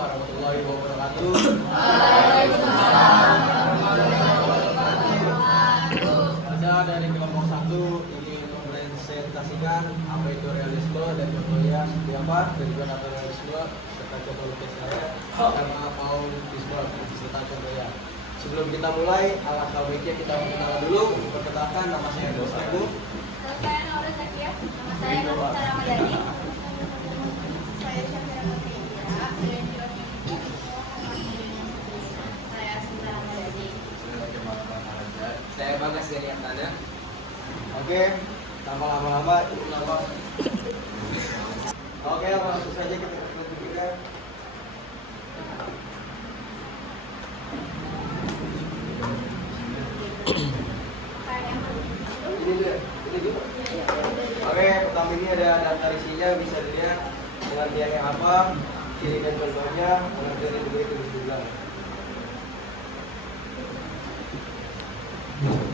warahmatullahi wabarakatuh. Saya dari kelompok 1 ingin mempresentasikan apa itu realisme dan contohnya seperti apa, tujuan atau realisme serta contoh lukis saya karena Paulisme serta contohnya. Sebelum kita mulai, alangkah baiknya kita mengenal dulu. Perkenalkan, nama saya Dosaku. Saya Naura Zakia. Nama saya Nafisa Ramadhani. Saya Syafira Mutiara. Saya Sinta Ramadhani. Saya Bagas dari Antana. Oke, tanpa lama-lama itu nama. Oke, langsung saja kita presentasikan. Oke, pertama ini ada daftar isinya, bisa dilihat pengertiannya apa, ciri dan contohnya, pengertian itu juga.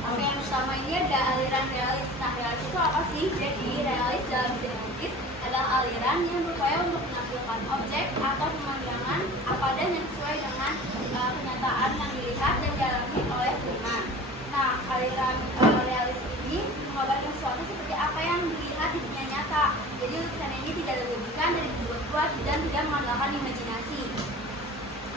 Oke, yang pertama ini ada aliran realis. Nah, realis itu apa sih? Jadi, realis dalam filosofis adalah aliran yang berupaya untuk menampilkan objek atau pemandangan apa adanya sesuai dengan kenyataan yang dilihat dan dialami oleh seniman. Nah, aliran realis ini menggambarkan sesuatu seperti apa yang dilihat di dunia nyata. Jadi, lukisan ini tidak dilebihkan dari dibuat-buat dan tidak mengandalkan imajinasi.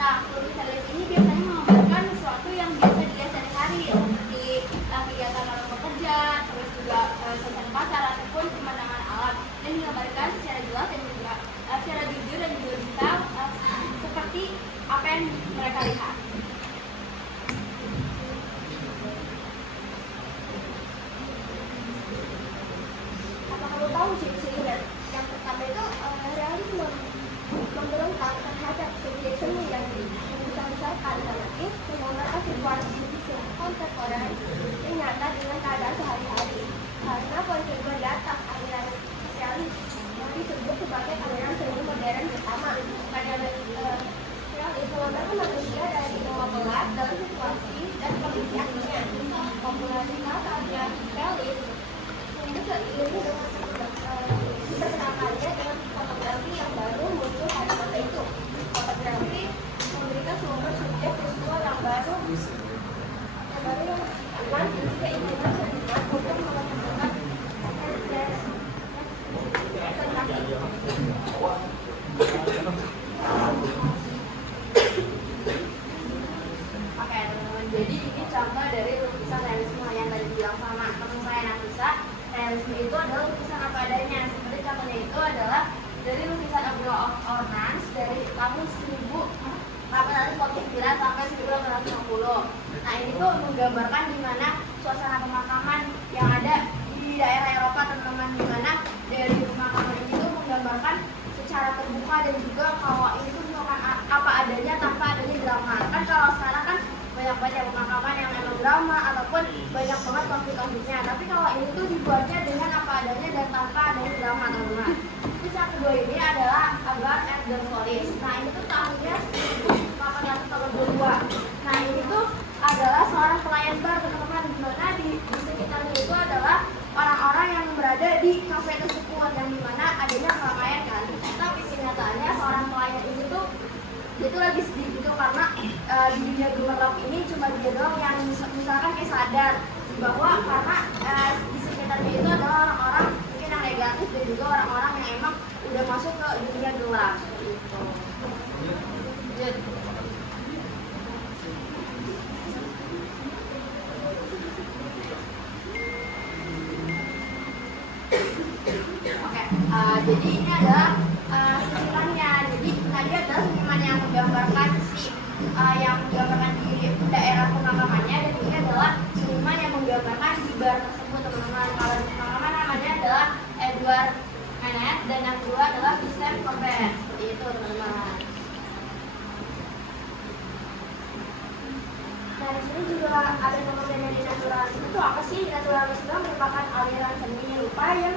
Nah, lukisan realis ini biasanya menggambarkan sesuatu yang biasa dilihat sehari-hari, seperti kegiatan orang bekerja, terus juga suasana pasar ataupun pemandangan alam, dan digambarkan secara jelas dan juga secara jujur dan juga detail seperti apa yang mereka lihat. Apa kamu tahu ciri-cirinya? Yang pertama itu realisme, memberontak terhadap subjektivisme yang dibesar-besarkan, relatif, menggambarkan situasi kontemporer yang nyata dengan keadaan sehari-hari. Karena kontribusi di atas aliran realis yang disebut sebagai aliran seni modern pertama. Pada realis menggambarkan manusia dari semua kelas dalam situasi dan kondisinya. Popularitas aliran realis itu seiring dengan diperkenalkannya dengan fotografi yang baru muncul pada masa itu. Fotografi memberikan sumber subjek visual yang baru dengan keinginan seniman untuk menunjukkan presentasi. Oke, teman-teman. Jadi ini contoh dari lukisan realisme yang tadi bilang sama teman saya Nafisa. Realisme itu adalah lukisan apa adanya. Seperti contohnya itu adalah dari lukisan Abdul of Ornans dari tahun 1849 sampai 1850. Nah, ini tuh menggambarkan di mana suasana pemakaman yang ada di daerah Eropa, teman-teman, di mana dari pemakaman ini tuh menggambarkan secara terbuka dan juga kalau ini tuh merupakan apa adanya tanpa adanya drama. Kan kalau sekarang kan banyak banget pemakaman yang memang drama ataupun banyak banget konflik-konfliknya. Tapi kalau ini tuh dibuatnya dengan apa adanya dan tanpa adanya drama, teman-teman. Terus yang kedua ini adalah Agar at the Solis. Nah, ini tuh tahunnya 1882. Nah, ini tuh adalah seorang pelayan bar, teman-teman, di mana di sekitarnya itu adalah orang-orang yang berada di kafe tersebut yang dimana adanya keramaian kan. Tapi kenyataannya seorang pelayan ini tuh dia tuh lagi sedih gitu karena di dunia gemerlap ini cuma dia doang yang misalkan kayak sadar bahwa karena di sekitarnya itu adalah orang-orang mungkin yang negatif dan juga orang-orang yang emang udah masuk ke dunia gelap seperti itu. Jadi ini adalah senimannya. Jadi tadi adalah seniman yang menggambarkan yang menggambarkan di daerah pemakamannya, dan ini adalah seniman yang menggambarkan di bar tersebut, teman-teman. Kalau di pemakaman namanya adalah Edward Manet, dan yang kedua adalah Vincent Corbett. Seperti itu, teman-teman. Nah, di sini juga ada pengertian dari naturalisme. Itu apa sih? Naturalisme merupakan aliran seni rupa yang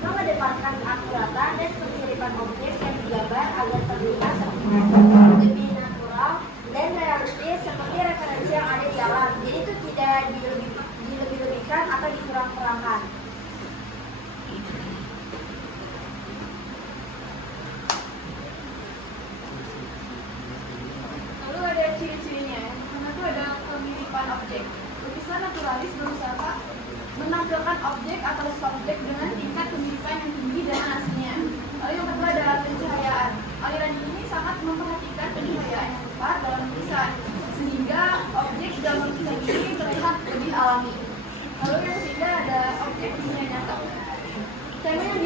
mengedepankan keakuratan dan kemiripan objek yang digambar agar terlihat lebih natural dan realistis seperti referensi yang ada di alam. Jadi itu tidak dilebih-lebihkan atau dikurang-kurangkan.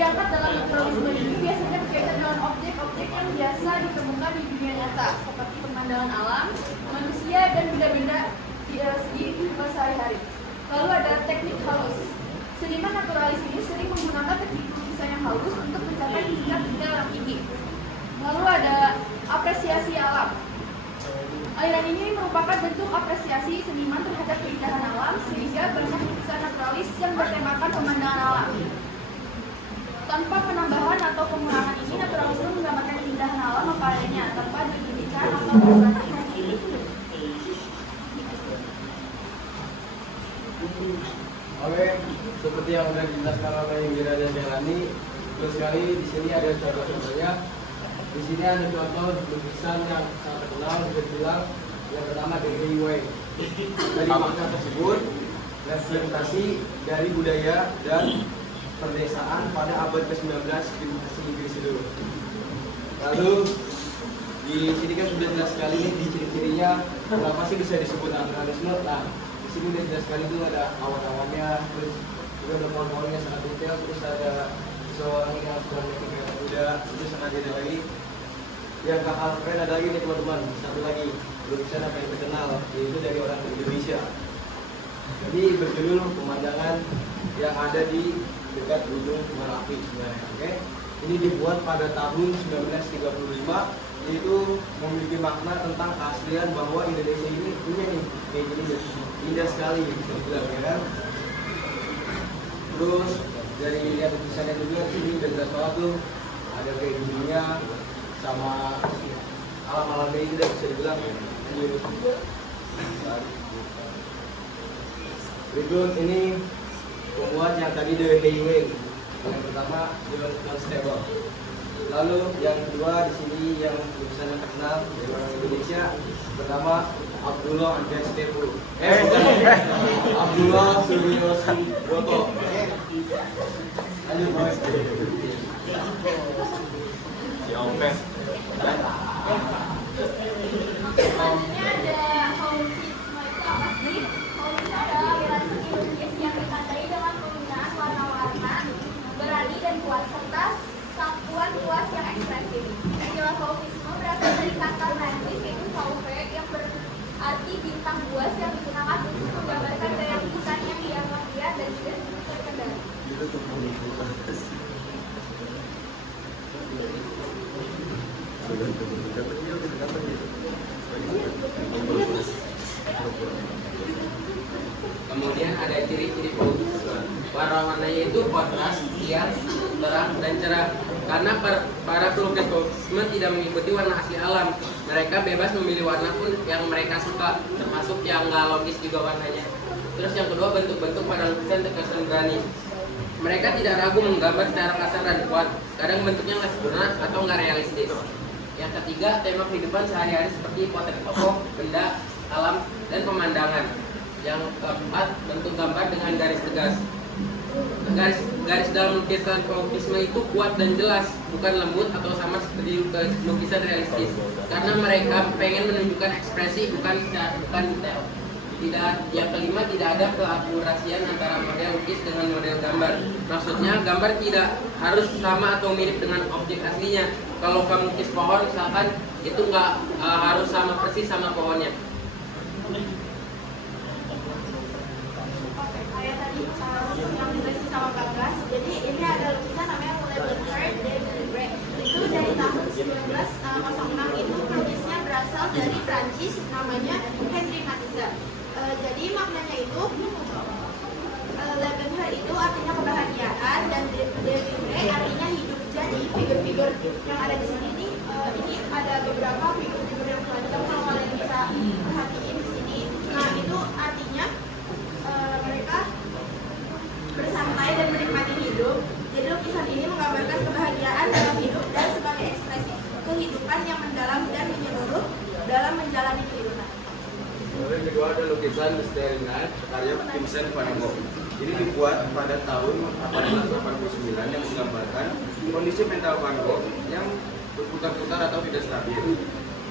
diangkat dalam naturalisme ini biasanya berkaitan dengan objek-objek yang biasa ditemukan di dunia nyata, seperti pemandangan alam, manusia, dan benda-benda di segi sehari-hari. Lalu ada teknik halus. Seniman naturalis ini sering menggunakan teknik lukisan yang halus untuk mencapai tingkat detail yang tinggi. Lalu ada apresiasi alam. Aliran ini merupakan bentuk apresiasi seniman terhadap keindahan alam, sehingga banyak lukisan naturalis yang bertemakan pemandangan alam. Tanpa penambahan atau pengurangan ini, naturalisme menggambarkan keindahan alam apa adanya, tanpa dilebihan atau mengurangi. Oke, seperti yang sudah dijelaskan oleh Indira dan Delani, betul sekali di sini ada contoh-contohnya. Di sini ada contoh lukisan yang sangat terkenal juga bilang yang pertama dari Hayway. Dari makna tersebut representasi dari budaya dan perdesaan pada abad ke-19 di Inggris itu. Lalu di sini kan sudah jelas sekali nih di ciri-cirinya kenapa sih bisa disebut naturalisme. Nah, di sini udah jelas sekali tuh ada awan-awannya, terus juga ada pohon-pohonnya sangat detail, terus ada seorang yang sedang menikah kereta kuda, itu sangat detail lagi. Yang hal keren ada lagi nih teman-teman, satu lagi lukisan apa yang terkenal, yaitu dari orang Indonesia. Jadi berjudul pemandangan yang ada di dekat ujung Merapi sebenarnya. Oke, ini dibuat pada tahun 1935, yaitu memiliki makna tentang keaslian bahwa Indonesia ini punya nih kayak gini, indah sekali bisa dibilang ya kan. Terus dari lihat lukisannya juga sini udah jelas banget tuh, ada kayak gininya sama alam-alamnya itu udah bisa dibilang ya. Berikut ini pembuat yang tadi The Hayway. Yang pertama John Constable. Lalu yang kedua di sini yang lukisan yang terkenal dari orang Indonesia, pertama Abdullah Anjestepu. Abdullah Suryosi Broto. Lanjut Bos. Selanjutnya ada haulisme. Itu apa sih? Haulisme adalah aliran seni lukis yang ditandai dengan penggunaan warna-warna berani dan kuat serta satuan luas yang ekspresif. Istilah haulisme berasal dari kata Prancis yaitu fauve yang berarti bintang buas yang digunakan untuk menggambarkan gaya lukisan yang dianggap liar dan juga terkendali. Kemudian ada ciri-ciri haulisme. Warna-warnanya itu kontras, liar, terang, dan cerah. Karena para pelukis haulisme tidak mengikuti warna asli alam. Mereka bebas memilih warna pun yang mereka suka, termasuk yang nggak logis juga warnanya. Terus yang kedua, bentuk-bentuk pada lukisan terkesan berani. Mereka tidak ragu menggambar secara kasar dan kuat. Kadang bentuknya nggak sempurna atau nggak realistis. Yang ketiga, tema kehidupan sehari-hari seperti potret tokoh, benda, alam, dan pemandangan. Yang keempat, bentuk gambar dengan garis tegas. Garis dalam lukisan haulisme itu kuat dan jelas, bukan lembut atau sama seperti lukisan realistis. Karena mereka pengen menunjukkan ekspresi, bukan detail. Yang kelima, tidak ada keakurasian antara model lukis dengan model gambar. Maksudnya gambar tidak harus sama atau mirip dengan objek aslinya. Kalau kamu lukis pohon misalkan, itu nggak harus sama persis sama pohonnya. Kayak tadi yang ditulis sama Bagas. Jadi ini ada lukisan namanya Leventhal de Grey. Itu dari tahun 1906. Itu pelukisnya berasal dari Prancis, namanya Henri Matisse. Jadi maknanya itu Leventhal itu artinya kebahagiaan dan de Grey artinya hidup. Jadi figur-figur yang ada di sini nih, ini ada beberapa figur-figur yang telanjang kalau kalian bisa perhatiin di sini. Nah itu artinya mereka bersantai dan menikmati hidup. Jadi lukisan ini menggambarkan kebahagiaan dalam hidup dan sebagai ekspresi kehidupan yang mendalam dan menyeluruh dalam menjalani kehidupan. Lalu yang kedua ada lukisan Starry Night karya Vincent van Gogh. Ini dibuat pada tahun 1889 yang menggambarkan kondisi mental Van Gogh yang berputar-putar atau tidak stabil.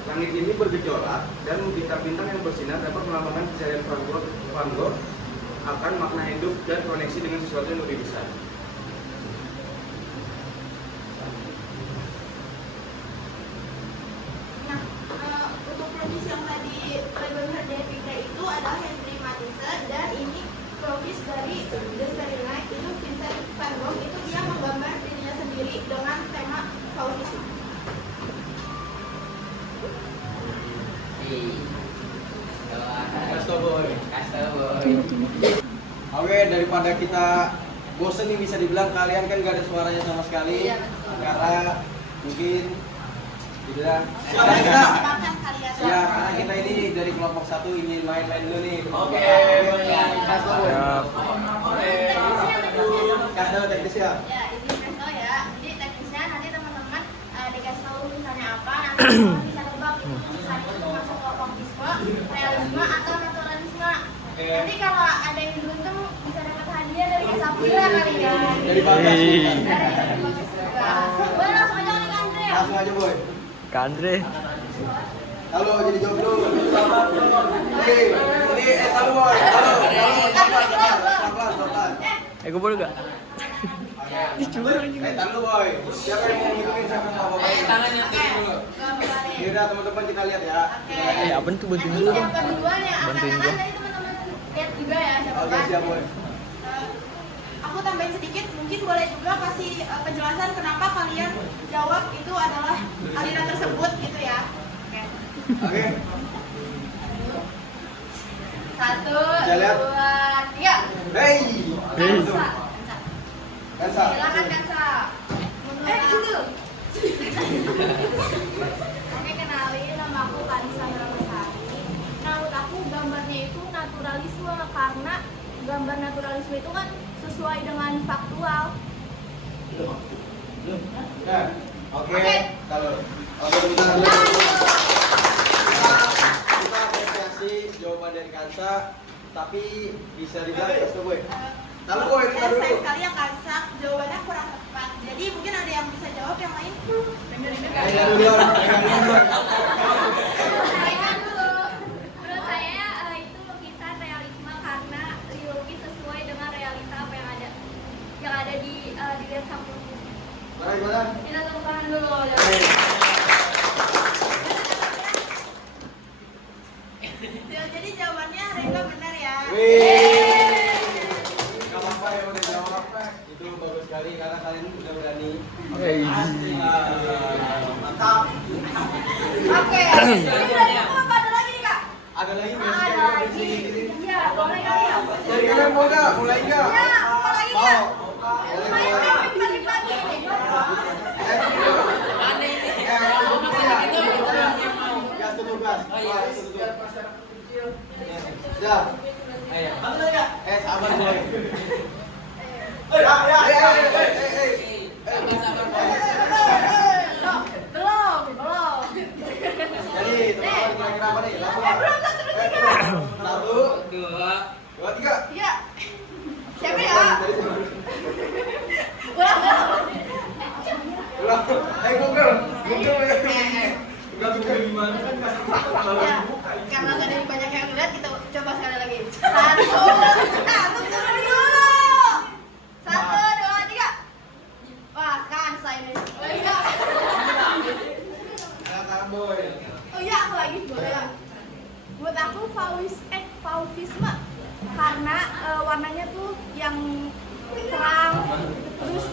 Langit ini bergejolak dan bintang-bintang yang bersinar dapat melambangkan pencarian Van Gogh akan makna hidup dan koneksi dengan sesuatu yang lebih besar. Oke, daripada kita bosen nih, bisa dibilang kalian kan gak ada suaranya sama sekali. Iya, betul. Karena mungkin tidak. Ya, karena kita ini dari kelompok 1 ingin main-main dulu nih. Oke, siap. Kasih tahu teknis ya. Ya, izin kasih tahu ya. Jadi teknisnya nanti teman-teman dikasih tahu misalnya apa, nanti teman-teman bisa tebak itu misalnya itu masuk ke optimisme, realisme atau naturalisme. Nanti kalau ada yang beruntung bisa dapat hadiah dari Kesapira kali ya. Dari Bagas. Dari Bagas juga. Boleh langsung aja nih Andre. Langsung aja, Boy. Kandre. Halo, jadi jomblo. Ini halo, Boy. Halo. Pelan-pelan. Gue boleh gak? Tahan dulu, Boy. Siapa yang mau ngitungin siapa yang mau apa? tangannya dulu. Yaudah, teman-teman kita lihat ya. Apa tuh bantuin Nanti dulu dong. siapa duluan yang akan Bantuin akan gua. nanti teman-teman lihat juga ya siapa Oke, kan. siap, Boy. Aku tambahin sedikit, mungkin boleh juga kasih penjelasan kenapa kalian jawab itu adalah aliran tersebut gitu ya. Oke. Oke. 1, Jalan. 2, 3. Hey. Kansa. Kansa. Silakan Kansa. Itu. Oke, kenalin nama aku Kansa Ramasari. Menurut aku gambarnya itu naturalisme karena gambar naturalisme itu kan sesuai dengan faktual. Nah, oke. Oke. Kalau bentar. Kita apresiasi jawaban dari Kansa, tapi bisa dibilang kasih Boy. Tahu Boy, kita dulu. Sayang sekali ya Kansa, jawabannya kurang tepat. Jadi mungkin ada yang bisa jawab yang lain. Pegang dulu. Menurut saya itu lukisan realisme karena dilukis sesuai dengan realita apa yang ada di dilihat sang pelukis. Gimana? Kita tepuk tangan dulu. Jadi jawabannya Rengga benar ya. Wih. Gak apa-apa ya udah jawab. Itu bagus sekali karena kalian udah berani. Mantap. Oke. Ini udah cukup apa ada lagi nih Kak? Ada lagi nggak sih? Ada lagi. Iya, boleh kali ya. Jadi kalian mau nggak? Mulai nggak? Ya, apa lagi Kak? Boleh, Main boleh. kan pagi-pagi. Gas tutup gas. Ya. Sabar boy. Belum. Jadi teman-teman kira-kira apa nih? Langsung. Satu, Dua. dua, tiga. Iya. Siapa ya? Ulang. Ulang. Google. Google gimana? Ya, karena tadi banyak yang lihat kita coba sekali lagi. 1, tunggu dulu. 1, 2, 3. Wah, kan saya ini. Oh iya. Silakan boy. Oh iya, aku lagi boleh ya. Buat aku fauvisme karena warnanya tuh yang terang, terus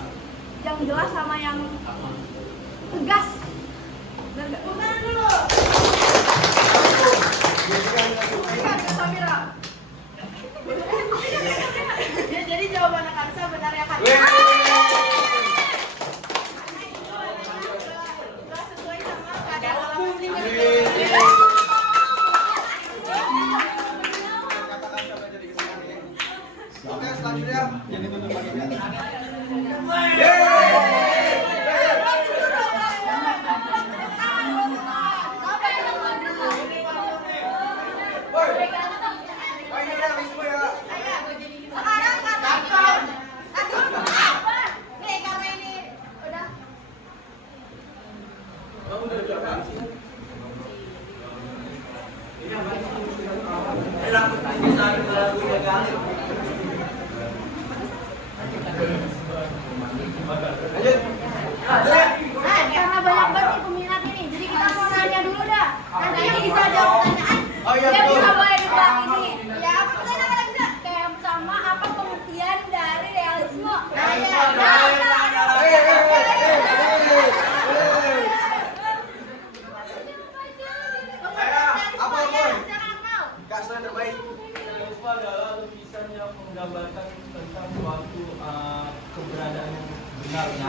yang jelas sama yang tegas. Benar nggak? Bukan dulu. Kan ke Samira. Ya, jadi jawaban Kansa benar ya Kansa. Wih. Nggak sesuai sama keadaan alam aslinya. Oke, selanjutnya yang ditutup pakai Sekarang kata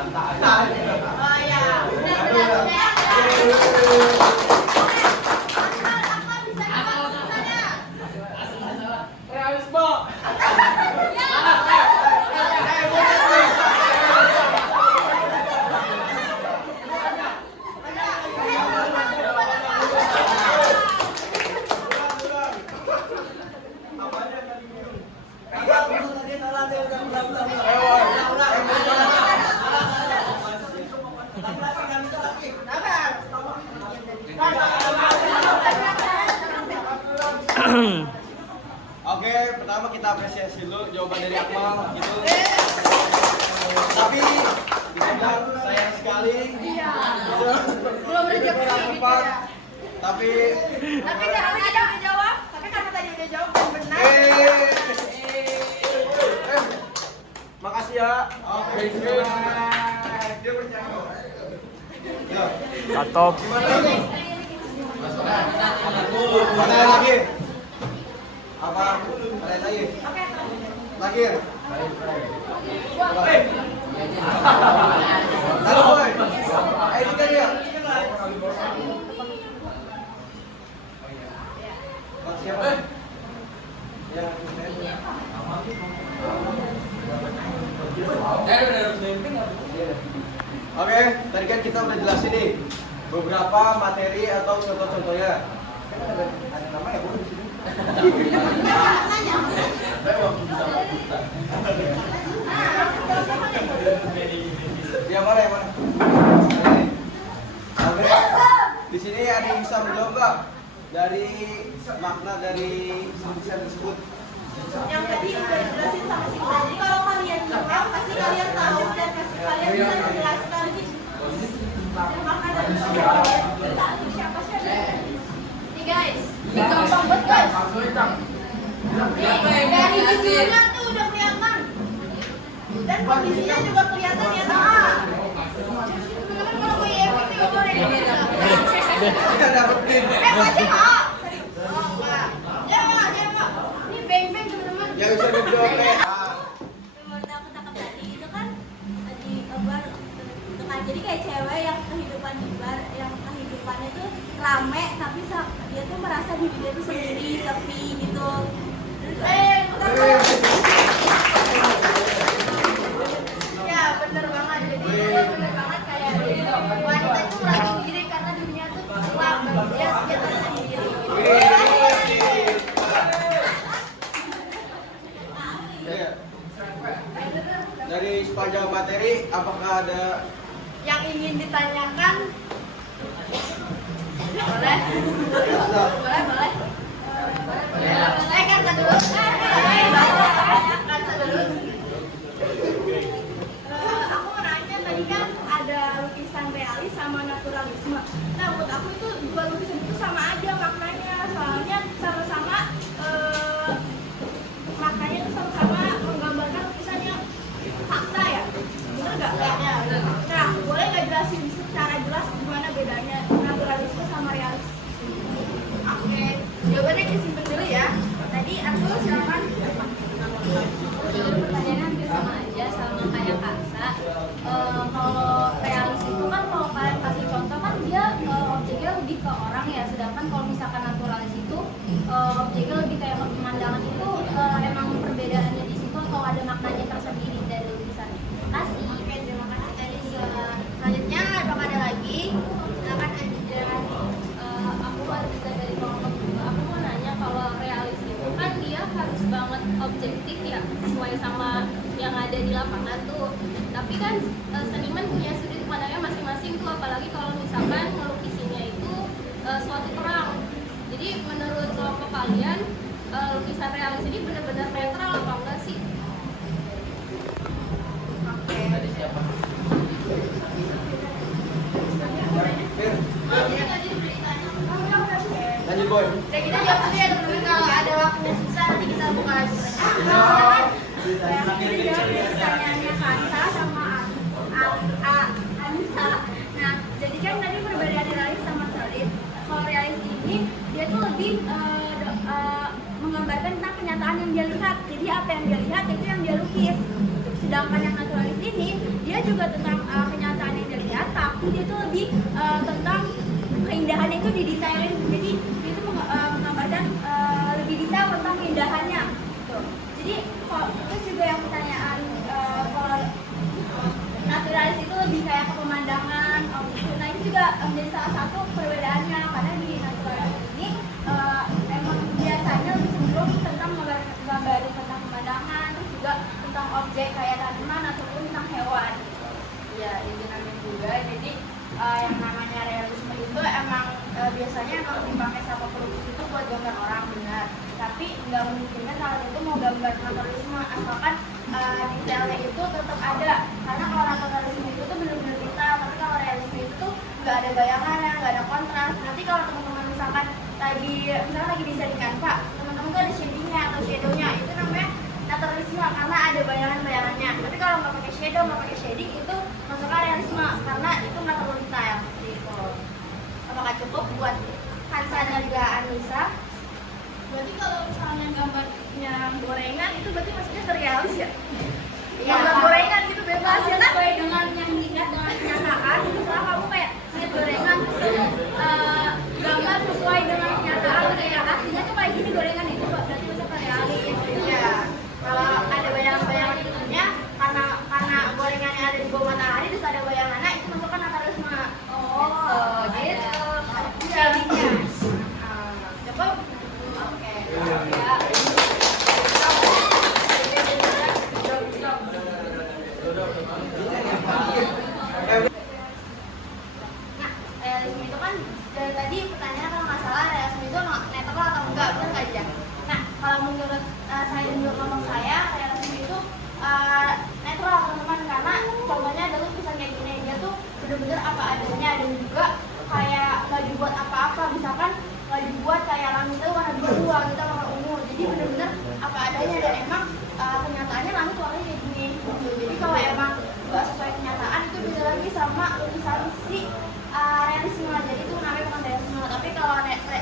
Oh ya, benar. Akmal bisa nggak tulisannya? Realisme. Oke, pertama kita apresiasi dulu jawaban dari Akmal gitu. Tapi dibilang sayang sekali. Iya. Gitu. Belum rezeki gitu Empat. ya. Tapi Tapi karena tadi udah jawab, dan benar. Makasih ya. Oke. Dia percaya. Ya. Katop. Pertanyaan lagi. Apa? Pertanyaan lagi. Lagi. Halo boy. Ini kan dia. Siapa? Ya. Oke, tadi kan kita udah jelasin nih beberapa materi atau contoh-contohnya. Kan ada nama ya, boleh di sini. Yang mana yang mana? Oke. Di sini ada yang bisa menjawab nggak dari makna dari tulisan tersebut? Yang tadi udah dijelasin sama si Jadi kalau kalian jawab, pasti kalian tahu dan pasti kalian bisa menjelaskan makna dari siapa sih? Nih guys, ini gampang banget guys. Nih, dari judulnya tuh udah kelihatan. Dan kondisinya juga kelihatan ya. Teman-teman kalau mau IEP juga boleh. Kita dapetin. Baca nggak? Oh, Pak. Jangan. Ini beng-beng teman-teman. Yang bisa dijawab nih. Menurut aku tangkap tadi itu kan tadi bar jadi kayak cewek yang kehidupannya tuh rame tapi dia tuh merasa diri dia tuh sendiri sepi gitu. Ya bener banget. Jadi itu bener banget kayak wanita itu merasa sendiri karena dunia tuh gelap dan dia tersendiri. Iya. Dari sepanjang materi, apakah ada Yang ingin ditanyakan boleh? Boleh. Kata dulu. Kata dulu. Aku mau nanya tadi kan ada lukisan realis sama naturalisme. Nah menurut aku itu dua lukisan itu sama aja maknanya. Soalnya sama-sama maknanya itu sama-sama menggambarkan lukisan yang fakta ya. Bener nggak? Ya, bener. Nah boleh nggak jelasin secara jelas gimana bedanya naturalisme sama realis? Oke, jawabannya disimpan dulu ya. Tadi aku silakan. Jadi pertanyaannya hampir sama aja sama kayak Kansa. Kalau realis itu kan kalau kalian kasih contoh kan dia objeknya lebih ke orang ya, sedangkan kalau misalkan naturalis itu objeknya lebih kayak ke pemandangan itu emang perbedaannya di situ atau ada maknanya tersendiri dari lukisannya. Kasih. Oke, terima kasih tadi. Selanjutnya apakah ada lagi? Silakan Anja. Aku ada juga dari kelompok juga. Aku mau nanya kalau realis itu kan dia harus banget objektif ya, sesuai sama yang ada di lapangan tuh. Tapi kan seniman punya sudut pandangnya masing-masing tuh, apalagi kalau misalkan melukisinya itu suatu perang. Jadi menurut kelompok kalian lukisan realis ini benar-benar netral apa enggak sih? Dari siapa? lanjut boy? Oke, kita jawab dulu ya teman-teman. Kalau ada waktunya susah nanti kita buka lagi pertanyaan. Ini jawab dari pertanyaannya Kansa sama Anissa. Nah, jadi kan tadi perbedaan realis sama naturalisme. Kalau realis ini dia tuh lebih menggambarkan tentang kenyataan yang dia lihat. Jadi apa yang dia lihat itu yang dia lukis. Sedangkan yang naturalis ini dia juga tentang tapi dia tuh lebih tentang keindahannya itu didetailin, jadi dia itu menggambarkan lebih detail tentang keindahannya gitu. Jadi terus juga yang pertanyaan kalau naturalis itu lebih kayak ke pemandangan, nah itu juga menjadi salah satu perbedaannya, karena di naturalis ini emang biasanya lebih cenderung tentang gambarin tentang pemandangan, terus juga tentang objek kayak tanaman ataupun tentang hewan. Ya, itu namanya juga. Jadi yang namanya realisme itu emang biasanya emang dipakai sama pelukis itu buat gambar orang, benar. Tapi nggak memungkinkan kalau itu mau gambar naturalisme, asalkan detailnya itu tetap ada. Karena kalau naturalisme itu tuh benar-benar detail, tapi kalau realisme itu tuh nggak ada bayangannya, nggak ada kontras. Nanti kalau teman-teman misalkan lagi desain di Canva, teman-teman tuh ada shadingnya atau shadownya, itu namanya naturalisme karena ada bayangan-bayangannya. Tapi kalau nggak pakai shadow, nggak pakai shading, itu masuknya realisme karena itu nggak terlalu detail seperti itu. Apakah cukup buat Kansa dan juga Anissa? Berarti kalau misalnya gambarnya gorengan itu berarti maksudnya terrealis ya? Iya. Gambar gorengan gitu bebas ya kan? Sesuai dengan yang dilihat dengan kenyataan, misalnya kamu kayak lihat gorengan terus kamu gambar sesuai dengan kenyataan, kayak aslinya tuh kayak gini gorengan itu berarti bisa realis. Iya. Kalau ada bayangan-bayangan itunya karena gorengannya ada di bawah matahari terus ada bayangannya, itu masukkan naturalisme. Oh, gitu. Shadingnya. Cukup? Oke. Ya. Nah, realisme itu kan dari tadi pertanyaan kalau nggak salah realisme itu netral atau enggak, benar nggak aja? Nah, kalau menurut saya dan kelompok saya, realisme itu netral teman-teman, karena contohnya ada lukisan kayak gini, dia tuh bener-bener apa adanya, dan juga kayak nggak dibuat apa-apa, misalkan nggak dibuat kayak langit itu warna biru, kita warna ungu, jadi bener-bener apa adanya, dan emang kenyataannya langit warnanya kayak gini gitu. Jadi kalau emang nggak sesuai kenyataan itu beda lagi sama lukisan si realisme, jadi itu namanya bukan realisme. Tapi kalau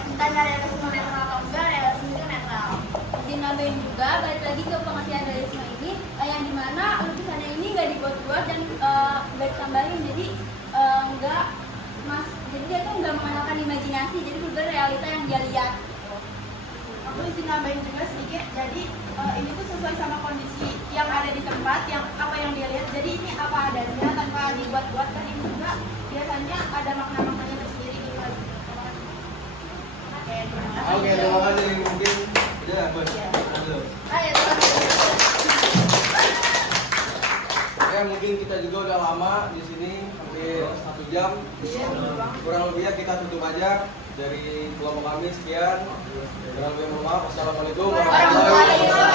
ditanya realisme netral atau enggak, realisme itu netral. Jadi nambahin juga, balik lagi ke pengertian realisme ini, yang dimana lukisannya ini nggak dibuat-buat dan nggak ditambahin, jadi jadi dia tuh nggak mengandalkan imajinasi, jadi benar realita yang dia lihat. Aku izin nambahin juga sedikit. Jadi ini tuh sesuai sama kondisi yang ada di tempat, yang apa yang dia lihat. Jadi ini apa adanya tanpa dibuat-buat, dan ini juga biasanya ada makna-maknanya tersendiri gitu. Oke, terima kasih. Oke, terima kasih. Mungkin udah lah, Bos. Halo. Ayo, terima kasih. Oke, mungkin kita juga udah lama di sini, hampir 1 jam. Kurang lebihnya kita tutup aja. Dari kelompok kami sekian. Kurang lebih mohon maaf. Assalamualaikum warahmatullahi wabarakatuh.